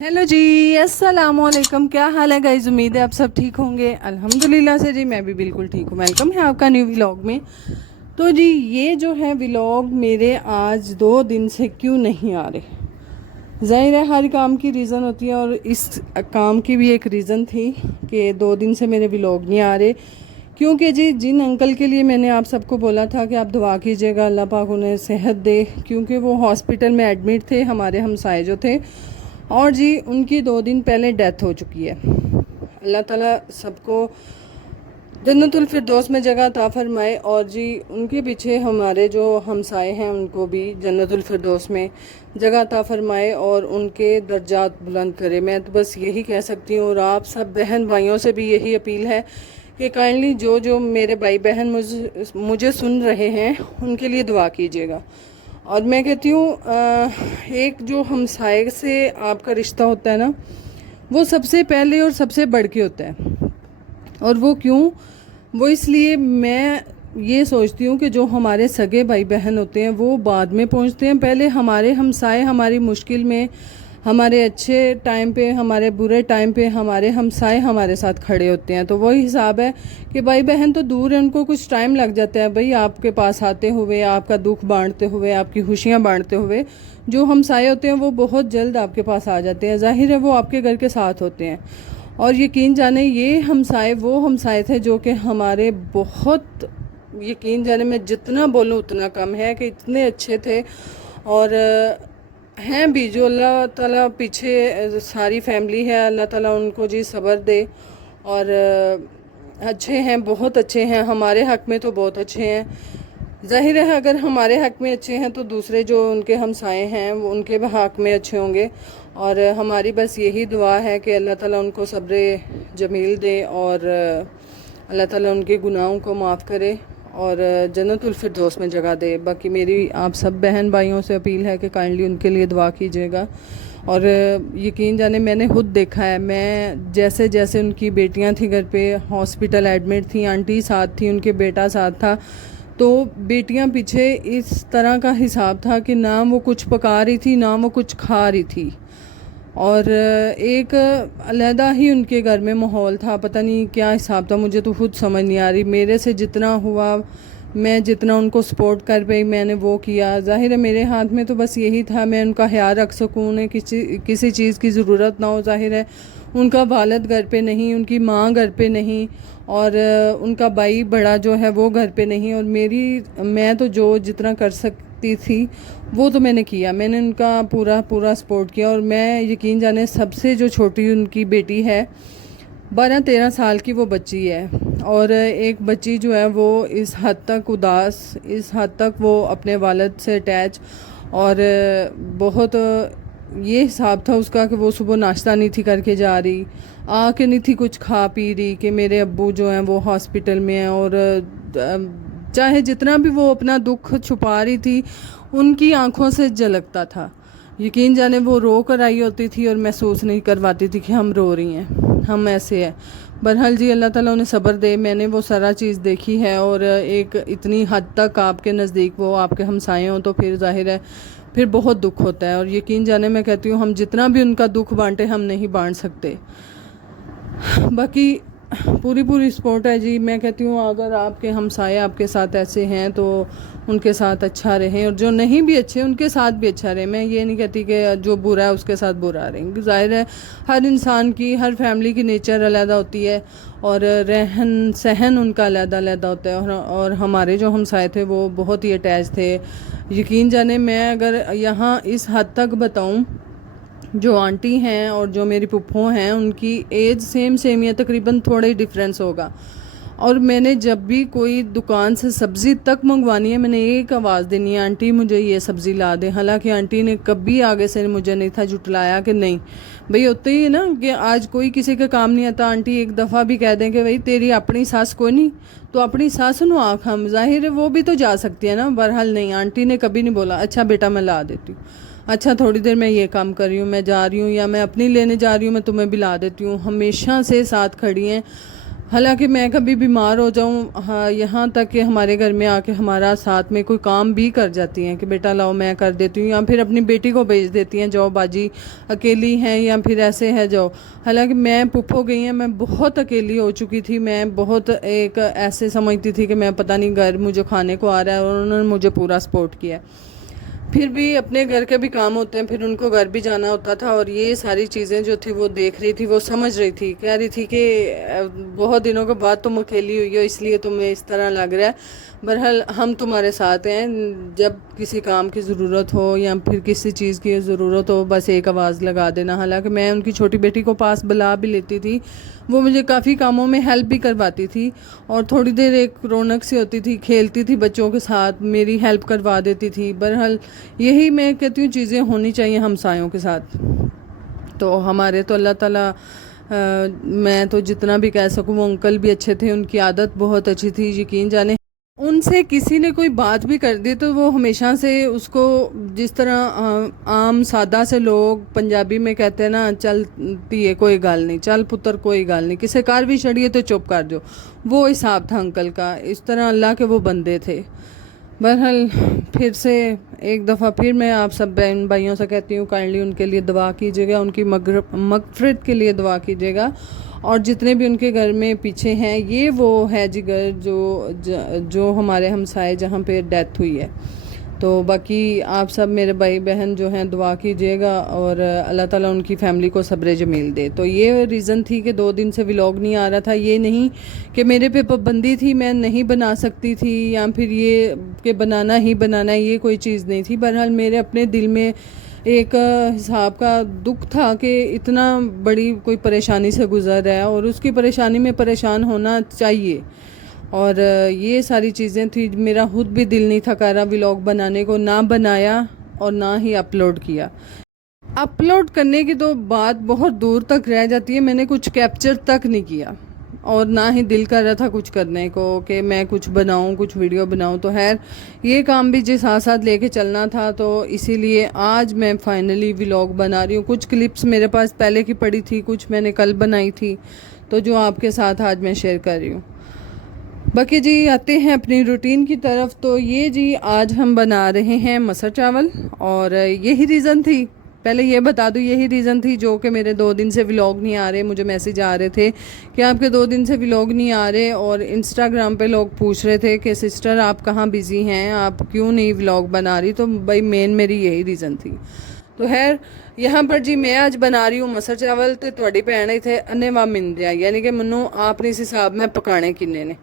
Hello जी, अस्सलाम वालेकुम। क्या हाल है गाइस? उम्मीद है आप सब ठीक होंगे। अल्हम्दुलिल्लाह से जी मैं भी बिल्कुल ठीक हूँ। वेलकम है आपका न्यू व्लॉग में। तो जी ये जो है व्लॉग मेरे आज 2 दिन से क्यों नहीं आ रहे। ज़ाहिर है हर काम की रीज़न होती है और इस काम की भी एक रीज़न थी कि 2 दिन से मेरे व्लॉग नहीं आ रहे। क्योंकि जी जिन अंकल के लिए मैंने आप सबको बोला था कि आप दुआ कीजिएगा अल्लाह पाक उन्हें सेहत दे, क्योंकि वो हॉस्पिटल में एडमिट थे, हमारे हमसाए जो थे, और जी उनकी 2 दिन पहले डेथ हो चुकी है। अल्लाह ताला सबको जन्नतुल फिरदौस में जगह अता फरमाए, और जी उनके पीछे हमारे जो हमसाए हैं उनको भी जन्नतुल फिरदौस में जगह अता फरमाए और उनके दर्जात बुलंद करे। मैं तो बस यही कह सकती हूँ, और आप सब बहन भाइयों से भी यही अपील है कि काइंडली जो जो मेरे भाई बहन मुझे सुन रहे हैं उनके लिए दुआ कीजिएगा। और मैं कहती हूँ एक जो हमसाए से आपका रिश्ता होता है ना, वो सबसे पहले और सबसे बढ़ के होता है। और वो क्यों? वो इसलिए मैं ये सोचती हूँ कि जो हमारे सगे भाई बहन होते हैं वो बाद में पहुँचते हैं। पहले हमारे हमसाए हमारी मुश्किल में, हमारे अच्छे टाइम पे, हमारे बुरे टाइम पे हमारे हमसाए हमारे साथ खड़े होते हैं। तो वही हिसाब है कि भाई बहन तो दूर है, उनको कुछ टाइम लग जाता है भाई आपके पास आते हुए, आपका दुख बांटते हुए, आपकी खुशियाँ बांटते हुए। जो हमसाए होते हैं वो बहुत जल्द आपके पास आ जाते हैं। जाहिर है वो आपके घर के साथ होते हैं। और यकीन जाने ये हमसाए वो हमसाए थे जो कि हमारे बहुत, यकीन जाने मैं जितना बोलूँ उतना कम है, कि इतने अच्छे थे। और हैं भी जो अल्लाह ताला पीछे सारी फैमिली है, अल्लाह ताला उनको जी सब्र दे। और अच्छे हैं, बहुत अच्छे हैं, हमारे हक़ में तो बहुत अच्छे हैं। ज़ाहिर है अगर हमारे हक़ में अच्छे हैं तो दूसरे जो उनके हमसाए हैं वो उनके भी हक़ में अच्छे होंगे। और हमारी बस यही दुआ है कि अल्लाह ताला उनको सब्र जमील दे और अल्लाह ताला उनके गुनाहों को माफ़ करे और जन्नतुल फिरदौस में जगह दे। बाकी मेरी आप सब बहन भाइयों से अपील है कि काइंडली उनके लिए दुआ कीजिएगा। और यकीन जाने मैंने खुद देखा है, मैं जैसे जैसे उनकी बेटियां थी घर पे हॉस्पिटल एडमिट थी, आंटी साथ थी, उनके बेटा साथ था, तो बेटियां पीछे इस तरह का हिसाब था कि ना वो कुछ पका रही थी ना वो कुछ खा रही थी। और एक अलहदा ही उनके घर में माहौल था, पता नहीं क्या हिसाब था, मुझे तो खुद समझ नहीं आ रही। मेरे से जितना हुआ, मैं जितना उनको सपोर्ट कर पाई मैंने वो किया। ज़ाहिर है मेरे हाथ में तो बस यही था मैं उनका ख्याल रख सकूँ, उन्हें किसी चीज़ की ज़रूरत ना हो। ज़ाहिर है उनका वालिद घर पे नहीं, उनकी माँ घर पे नहीं, और उनका भाई बड़ा जो है वो घर पे नहीं। और मैं तो जो जितना कर सकती थी वो तो मैंने किया, मैंने उनका पूरा पूरा सपोर्ट किया। और मैं यकीन जाने सबसे जो छोटी उनकी बेटी है 12-13 साल की वो बच्ची है, और एक बच्ची जो है वो इस हद तक उदास, इस हद तक वो अपने वालिद से अटैच। और बहुत ये हिसाब था उसका कि वो सुबह नाश्ता नहीं थी करके जा रही, आके नहीं थी कुछ खा पी रही, कि मेरे अब्बू जो हैं वो हॉस्पिटल में हैं। और चाहे जितना भी वो अपना दुख छुपा रही थी उनकी आंखों से झलकता था। यकीन जाने वो रो कर आई होती थी और महसूस नहीं करवाती थी कि हम रो रही हैं, हम ऐसे हैं। बहरहाल जी अल्लाह ताला उन्हें सब्र दे। मैंने वो सारा चीज़ देखी है, और एक इतनी हद तक आपके नज़दीक वो आपके हमसाए हों तो फिर जाहिर है फिर बहुत दुख होता है। और यकीन जाने मैं कहती हूँ हम जितना भी उनका दुख बांटे हम नहीं बांट सकते। बाकी पूरी पूरी सपोर्ट है जी। मैं कहती हूँ अगर आपके हमसाए आपके साथ ऐसे हैं तो उनके साथ अच्छा रहें, और जो नहीं भी अच्छे उनके साथ भी अच्छा रहे। मैं ये नहीं कहती कि जो बुरा है उसके साथ बुरा रहेंगे। ज़ाहिर है हर इंसान की, हर फैमिली की नेचर अलग होती है और रहन सहन उनका अलग होता है। और हमारे जो हमसाए थे वो बहुत ही अटैच थे। यकीन जाने मैं अगर यहाँ इस हद तक बताऊँ, जो आंटी हैं और जो मेरी पुप्पो हैं उनकी एज सेम ही है, तकरीबन थोड़ा ही डिफरेंस होगा। और मैंने जब भी कोई दुकान से सब्ज़ी तक मंगवानी है मैंने एक आवाज़ देनी है, आंटी मुझे ये सब्ज़ी ला दें। हालांकि आंटी ने कभी आगे से मुझे नहीं था जुटलाया कि नहीं भाई, होते ही है ना कि आज कोई किसी का काम नहीं आता। आंटी एक दफ़ा भी कह दें कि भाई तेरी अपनी सास कोई नहीं तो अपनी सास नु आँख, हम ज़ाहिर है वो भी तो जा सकती है ना। बहरहाल नहीं, आंटी ने कभी नहीं बोला अच्छा बेटा मैं ला देती हूँ, अच्छा थोड़ी देर मैं ये काम कर रही हूँ, मैं जा रही हूँ, या मैं अपनी लेने जा रही हूँ, मैं तुम्हें भी ला देती हूँ। हमेशा से साथ खड़ी हैं। حالانکہ میں کبھی بیمار ہو جاؤں، ہاں یہاں تک کہ ہمارے گھر میں آ کے ہمارا ساتھ میں کوئی کام بھی کر جاتی ہیں کہ بیٹا لاؤ میں کر دیتی ہوں، یا پھر اپنی بیٹی کو بھیج دیتی ہیں جاؤ باجی اکیلی ہیں، یا پھر ایسے ہے جاؤ۔ حالانکہ میں پپھو گئی ہیں، میں بہت اکیلی ہو چکی تھی، میں بہت ایک ایسے سمجھتی تھی کہ میں پتہ نہیں گھر مجھے کھانے کو آ رہا ہے، اور انہوں نے مجھے پورا سپورٹ کیا۔ پھر بھی اپنے گھر کے بھی کام ہوتے ہیں، پھر ان کو گھر بھی جانا ہوتا تھا، اور یہ ساری چیزیں جو تھی وہ دیکھ رہی تھی، وہ سمجھ رہی تھی، کہہ رہی تھی کہ بہت دنوں کے بعد تم اکیلی ہوئی ہو اس لیے تمہیں اس طرح لگ رہا ہے، بہرحال ہم تمہارے ساتھ ہیں، جب کسی کام کی ضرورت ہو یا پھر کسی چیز کی ضرورت ہو بس ایک آواز لگا دینا۔ حالانکہ میں ان کی چھوٹی بیٹی کو پاس بلا بھی لیتی تھی، وہ مجھے کافی کاموں میں ہیلپ بھی کرواتی تھی، اور تھوڑی دیر ایک رونق سی ہوتی تھی، کھیلتی تھی بچوں کے ساتھ، میری ہیلپ کروا دیتی تھی۔ بہرحال یہی میں کہتی ہوں چیزیں ہونی چاہیے ہمسایوں کے ساتھ۔ تو ہمارے تو اللہ تعالیٰ میں تو جتنا بھی کہہ سکوں، وہ انکل بھی اچھے تھے، ان کی عادت بہت اچھی تھی، یقین جانے ان سے کسی نے کوئی بات بھی کر دی تو وہ ہمیشہ سے اس کو، جس طرح عام سادہ سے لوگ پنجابی میں کہتے ہیں نا، چل پیے کوئی گل نہیں، چل پتر کوئی گل نہیں، کسے کار بھی چڑھیے تو چپ کر جو، وہ حساب تھا انکل کا، اس طرح اللہ کے وہ بندے تھے۔ بہرحال پھر سے ایک دفعہ پھر میں آپ سب بہن بھائیوں سے کہتی ہوں کائنڈلی ان کے لیے دعا کیجیے گا، ان کی مغفرت کے لیے دعا کیجیے گا، اور جتنے بھی ان کے گھر میں پیچھے ہیں، یہ وہ ہے جگر جو ہمارے ہمسائے جہاں پہ ڈیتھ ہوئی ہے۔ تو باقی آپ سب میرے بھائی بہن جو ہیں دعا کیجیے گا، اور اللہ تعالیٰ ان کی فیملی کو صبر جمیل دے۔ تو یہ ریزن تھی کہ 2 دن سے ولاگ نہیں آ رہا تھا، یہ نہیں کہ میرے پہ پابندی تھی میں نہیں بنا سکتی تھی، یا پھر یہ کہ بنانا ہی بنانا ہے، یہ کوئی چیز نہیں تھی۔ بہرحال میرے اپنے دل میں ایک حساب کا دکھ تھا کہ اتنا بڑی کوئی پریشانی سے گزر رہا ہے، اور اس کی پریشانی میں پریشان ہونا چاہیے، اور یہ ساری چیزیں تھی۔ میرا خود بھی دل نہیں تھا کر رہا ولاگ بنانے کو، نہ بنایا اور نہ ہی اپلوڈ کیا۔ اپلوڈ کرنے کی تو بات بہت دور تک رہ جاتی ہے، میں نے کچھ کیپچر تک نہیں کیا، اور نہ ہی دل کر رہا تھا کچھ کرنے کو کہ میں کچھ بناؤں، کچھ ویڈیو بناؤں۔ تو خیر یہ کام بھی جس ساتھ ساتھ لے کے چلنا تھا، تو اسی لیے آج میں فائنلی ولاگ بنا رہی ہوں۔ کچھ کلپس میرے پاس پہلے کی پڑی تھی، کچھ میں نے کل بنائی تھی، تو جو آپ کے ساتھ آج میں شیئر کر رہی ہوں۔ باقی جی آتے ہیں اپنی روٹین کی طرف۔ تو یہ جی آج ہم بنا رہے ہیں مسر چاول، اور یہی ریزن تھی، پہلے یہ بتا دوں یہی ریزن تھی جو کہ میرے 2 دن سے ولاگ نہیں آ رہے، مجھے میسیج آ رہے تھے کہ آپ کے 2 دن سے ولاگ نہیں آ رہے، اور انسٹاگرام پہ لوگ پوچھ رہے تھے کہ سسٹر آپ کہاں بیزی ہیں، آپ کیوں نہیں ولاگ بنا رہی۔ تو بھائی مین میری یہی ریزن تھی۔ تو خیر یہاں پر جی میں آج بنا رہی ہوں مسر چاول، تو تھوڑی بھن اتنے انےوا مندیا، یعنی کہ منو آپ نے اس حساب میں پکانے کنے نے۔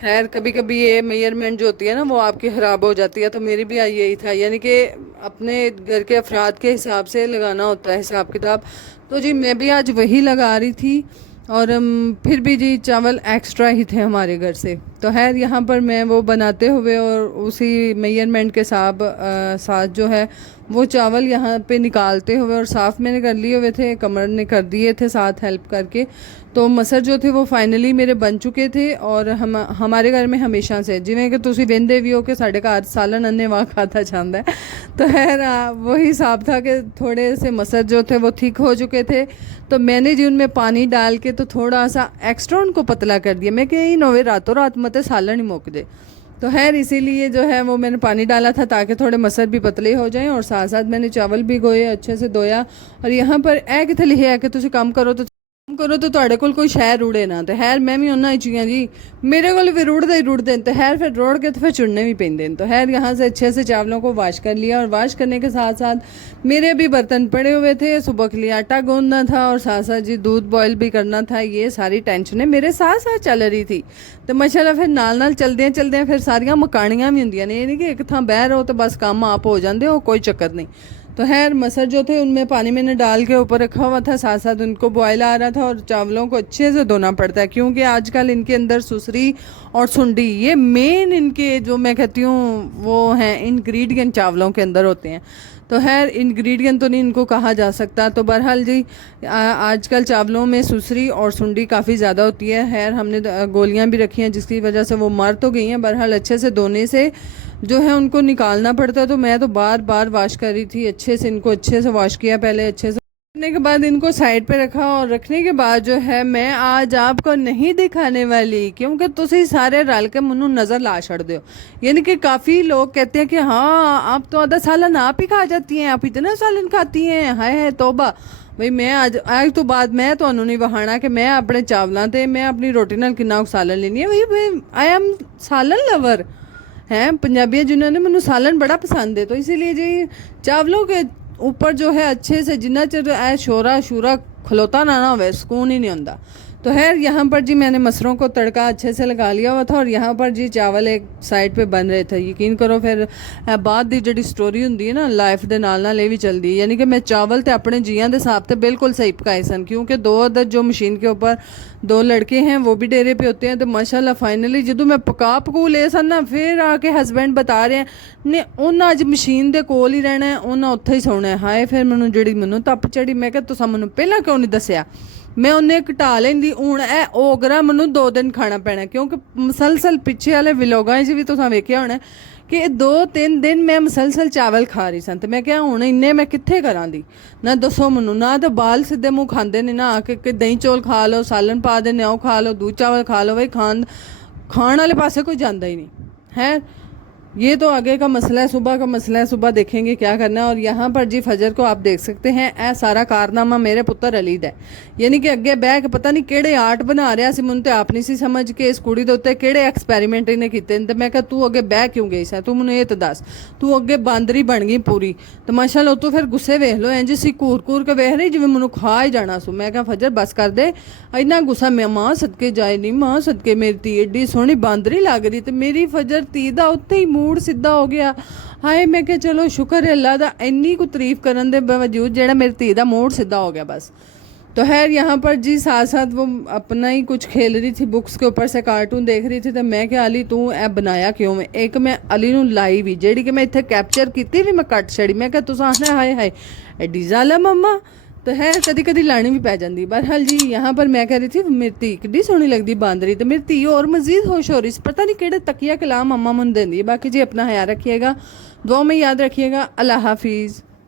خیر کبھی کبھی یہ میئرمنٹ جو ہوتی ہے نا وہ آپ کی خراب ہو جاتی ہے، تو میری بھی یہی تھا، یعنی کہ اپنے گھر کے افراد کے حساب سے لگانا ہوتا ہے حساب کتاب۔ تو جی میں بھی آج وہی لگا رہی تھی، اور پھر بھی جی چاول ایکسٹرا ہی تھے ہمارے گھر سے۔ تو خیر یہاں پر میں وہ بناتے ہوئے اور اسی میئرمنٹ کے ساتھ جو ہے وہ چاول یہاں پہ نکالتے ہوئے، اور صاف میں نے کر لیے ہوئے تھے، کمر نے کر دیے تھے ساتھ ہیلپ کر کے۔ تو مسر جو تھے وہ فائنلی میرے بن چکے تھے، اور ہمارے گھر میں ہمیشہ سے جویں کہ تسی ویندے بھی ہو کہ ساڈے گھر سالن اننے واہ کھاتا جاندا ہے، تو خیر وہی حساب تھا کہ تھوڑے سے مسر جو تھے وہ ٹھیک ہو چکے تھے، تو میں نے جی ان میں پانی ڈال کے تو تھوڑا سا ایکسٹرا ان کو پتلا کر دیا، میں کہ نوے راتوں رات مت سالن ہی موک دے۔ تو خیر اسی لیے جو ہے وہ میں نے پانی ڈالا تھا تاکہ تھوڑے مسر بھی پتلے ہو جائیں، اور ساتھ ساتھ میں نے چاول بھی گوئے اچھے سے دھویا۔ اور یہاں پر اے کتنے لکھے ہے کہ تسی کام کرو تو تواڈے کول کوئی شے روڑے نہ، تو خیر میں بھی انہاں ہی ہاں جی، میرے کول بھی روڑتے ہیں، تو خیر پھر روڑ کے تو پھر چڑنے بھی پیندے ہیں۔ تو خیر یہاں سے اچھے سے چاولوں کو واش کر لیا، اور واش کرنے کے ساتھ ساتھ میرے بھی برتن پڑے ہوئے تھے، صبح کے لیے آٹا گوندنا تھا، اور ساتھ ساتھ جی دودھ بوائل بھی کرنا تھا، یہ ساری ٹینشنیں میرے ساتھ ساتھ چل رہی تھی۔ تو ماشاءاللہ پھر نال چلدے ہیں پھر ساریاں مکانیاں بھی ہوندیاں نے، یہ نہیں کہ ایک تھاں بہ رہو تو بس کام آپ ہو جاندے ہو، کوئی چکر نہیں۔ تو خیر مسر جو تھے ان میں پانی میں نے ڈال کے اوپر رکھا ہوا تھا، ساتھ ساتھ ان کو بوائل آ رہا تھا، اور چاولوں کو اچھے سے دھونا پڑتا ہے کیونکہ آج کل ان کے اندر سسری اور سنڈی یہ مین ان کے جو میں کہتی ہوں وہ ہیں انگریڈینٹ چاولوں کے اندر ہوتے ہیں۔ تو خیر انگریڈینٹ تو نہیں ان کو کہا جا سکتا۔ تو بہرحال جی آج کل چاولوں میں سسری اور سنڈی کافی زیادہ ہوتی ہے، خیر ہم نے گولیاں بھی رکھی ہیں جس کی وجہ سے وہ مر تو گئی ہیں، بہرحال اچھے سے دھونے سے جو ہے ان کو نکالنا پڑتا ہے۔ تو میں تو بار بار واش کر رہی تھی، اچھے سے ان کو اچھے سے واش کیا پہلے، اچھے سے करने के बाद इनको साइड पे रखा और रखने के बाद जो है मैं आज आपको नहीं दिखाने वाली, क्योंकि तुसी सारे रल के मनु नज़र ला छड़ दो। यानी कि काफ़ी लोग कहते हैं कि हाँ आप तो आधा सालन आप ही खा जाती हैं, आप इतना सालन खाती हैं, हाय तौबा। भाई मैं आज तो बाद मैं ਤੁਹਾਨੂੰ नहीं ਵਹਾਣਾ ਕਿ मैं अपने चावलों ਤੇ मैं अपनी रोटी ਨਾਲ ਕਿੰਨਾ ਸਾਲਨ ਲੈਣੀ ਹੈ। भाई आई एम सालन लवर हैं पंजाबी जिन्होंने मैंने सालन बड़ा पसंद है, तो इसीलिए जी चावलों के ऊपर जो है अच्छे से जितना चर है शोरा शूरा खलोता ना हो सुकून ही नहीं होता। तो खैर यहाँ पर जी मैंने मसरों को तड़का अच्छे से लगा लिया हुआ था और यहाँ पर जी चावल एक साइड पे बन रहे थे। यकीन करो फिर बाद दी जी स्टोरी होंगी है ना लाइफ के नाल ये भी चलती है। यानी कि मैं चावल तो अपने जियां के हिसाब से बिल्कुल सही पकाए सन, क्योंकि दो अदर जो मशीन के ऊपर दो लड़के हैं वो भी डेरे पे होते हैं। तो माशाल्लाह फाइनली जो मैं पकू ले सन ना, फिर आके हस्बैंड बता रहे हैं ने उन्हें अज मशीन के कोल ही रहना है, उन्हें उत्थे ही सोना है। हाय फिर मैनू तप चढ़ी, मैं क्या तुसा मैनू पहला क्यों नहीं दसिया, मैं उन्हें घटा लेंदी। हुण ए ओगरा मैनू 2 दिन खाना पैना, क्योंकि मुसलसल पिछे वाले विलोगां च भी तुसां वेखिया होना कि 2-3 दिन मैं मुसलसल चावल खा रही सन। तो मैं क्या हुण इन्ने मैं कित्थे करां दी, ना दसो मैनू, ना तो बाल सीधे मुँह खांदे ने, ना आके दही चौल खा लो, सालन पा देने आओ खा लो, दूध चावल खा लो। भाई खान वाले पासे कोई जाता ही नहीं है। ये तो आगे का मसला है, सुबह का मसला है, सुबह देखेंगे क्या करना है। और यहाँ पर जी फजर को आप देख सकते हैं ए सारा कारनामा मेरे पुत्र अली दा है। यानी कि अगे बह के पता नहीं किहड़े आर्ट बना रहा सी, मैनूं ते आप नहीं सी समझ के इस कुड़ी दे उत्ते किहड़े एक्सपैरीमेंट इहने कीते। ते मैं कहा तू अगे बह क्यों गई सा, तू मैनूं ये तो दस, तू अगे बांदरी बन गई पूरी। तो माशाल्लाह तू फिर गुस्से वेख लो, इंज सी घूर घूर के वेख रही जिवें मैनूं खा ही जाना सू। मैं कहा फजर बस कर दे, इन्ना गुस्सा मैं मां सदके जाए नहीं, मां सदके मेरी धी एडी सोहनी बांदरी लग रही। तो मेरी फजर धी दा उत्थे ही मूड सीधा हो गया। हाय मैं क्या चलो शुक्र है अल्लाह दा, इन्नी को तारीफ करन दे बावजूद जेड़ा मेरी धी दा मूड सीधा हो गया बस। तो खैर यहाँ पर जी साथ साथ वो अपना ही कुछ खेल रही थी, बुक्स के ऊपर से कार्टून देख रही थी। तो मैं क्या अली तू ए बनाया क्यों मैं, एक मैं अली नूं लाई भी जेड़ी कि मैं इत्थे कैप्चर कीती भी मैं कट छड़ी। मैं क्या तुसां आखना हाय हाय एडी ज़ाला मम्मा। तो है कदी कदी लानी भी पै जाती। बहरहाल जी यहाँ पर मैं कह रही थी मेरी धी किड्डी सोहनी लगती बांदरी, तो मेरी धी और मजीद खुश हो रही, पता नहीं किहड़े तकिया कलाम मम्मा मुझे देंदी। बाकी जी अपना ख्याल रखिएगा, दुआ में याद रखिएगा। अल्लाह हाफिज़।